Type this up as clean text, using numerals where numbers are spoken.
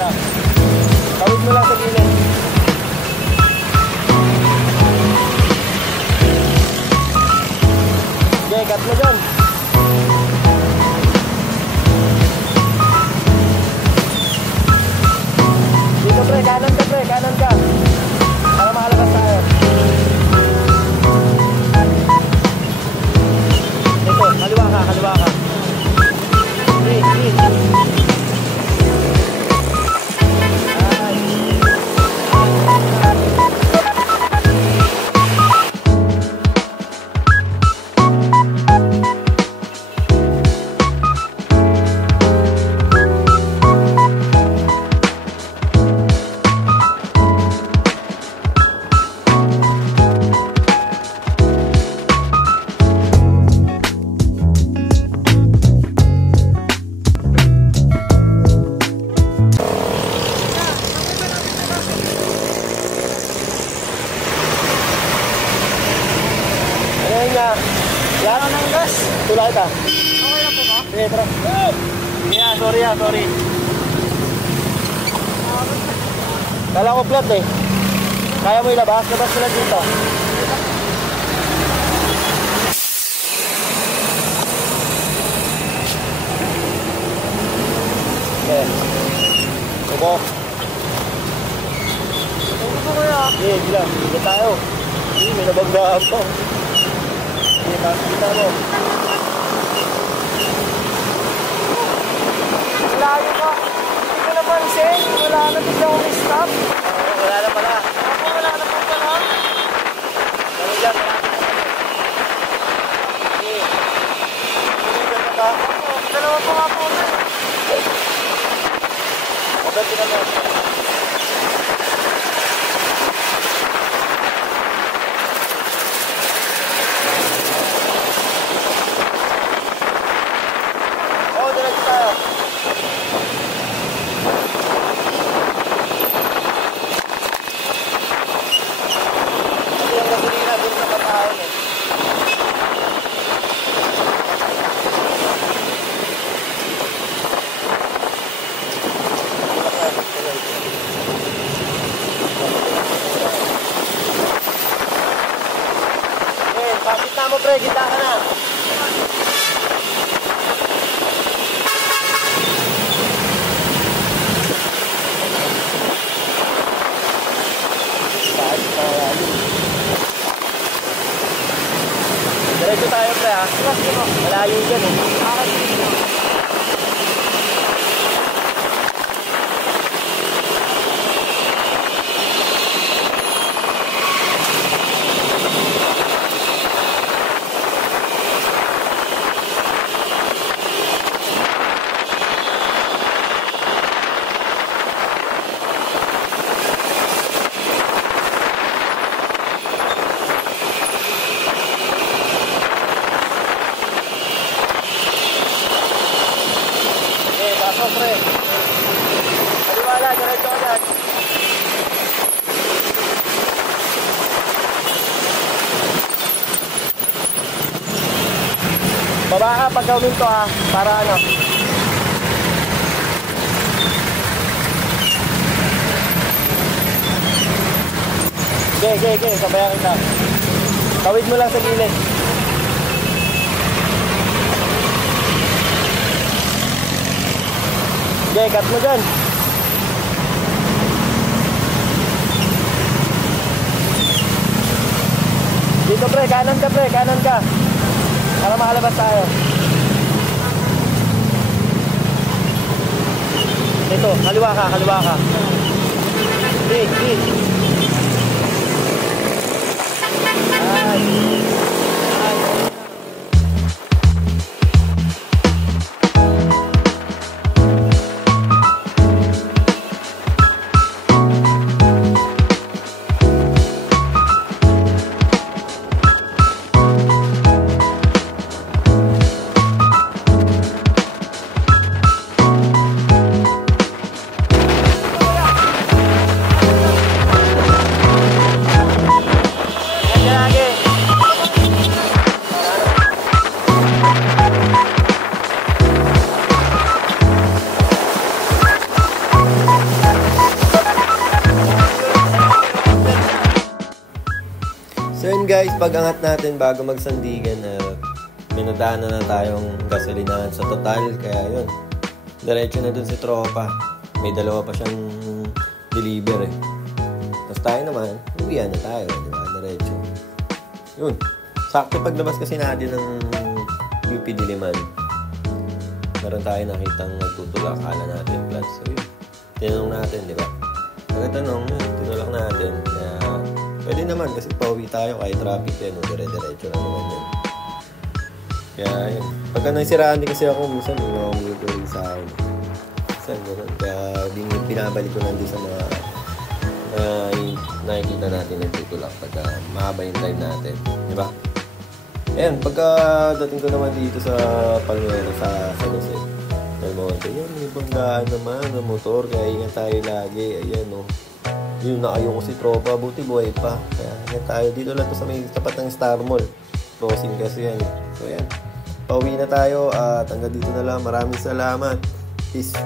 kita. Tawid mo lang sa gilid. Okay, cut mo dyan. Dito pre, kanan ka pre, kanan ka. Para makalabas tayo. Ito, kaliwa ka, kaliwa ka. Please, please. Yan ang gas. Tulay ka. Okay na po ba? Okay, tara. Yeah, sorry ah, sorry. Kala ko flat eh. Kaya mo ilabas? Labas mo lang dito. Okay. Tubo. Tubo ko kaya? Eh, bilang. Hindi tayo. May nabagdaan to. Kita mo. Layo ka. Hindi ko napansin. Wala na bigla akong stop. Wala na pala. Wala na pa pala. Pero dyan, wala na pala. Okay. Dito na ka. Dalawa pa nga po. Maganti na mo. Kita mo pre, kita ka na. Diretso tayo pre ha. Malayo dyan eh. Pre. Kaliwala, diretso agad. Baba ka pagka uminto ha, para ano. Okay, sabayan kita. Tawid mo lang sa gilid. Okay, cut mo dyan. Dito pre, kanan ka pre, kanan ka. Para makalabas tayo. Ito, kaliwa ka, kaliwa ka. Please. guys, pag-angat natin bago magsandigan, minadaanan na tayong gasolinahan sa Total. Kaya yun, diretso na dun si Tropa. May dalawa pa siyang deliver eh. Tapos tayo naman, uwian na tayo, di ba? Diretso. Yun. Sakto paglabas kasi natin ng UP Diliman. Meron tayo nakitang nagtutulak. Akala natin flat. So yun. Tinanong natin, di ba? Nagtanong, tinulak natin. Kaya pwede naman kasi pauwi tayo kahit traffic yan. Dire-diretso na naman yun. Kaya yun. Pagka naisiraan din kasi ako, minsan mga rin sa akin. Minsan gano'n. Kaya pinabalik ko lang din sa mga nakikita natin nagtutulak pagka mahaba yung time natin. Di ba? Ayan, pagka dating ko naman dito sa Palmero sa San Jose. Del Monte, yun, may banggaan naman ng motor, kaya ingat tayo lagi. Ayan, no. Yung nakayo ko si Tropa, buti buhay pa. Kaya ingat tayo. Dito lang to sa may tapat ng Star Mall. Crossing kasi yan. So, ayan. Pauwi na tayo at hanggang dito na lang. Maraming salamat. Peace.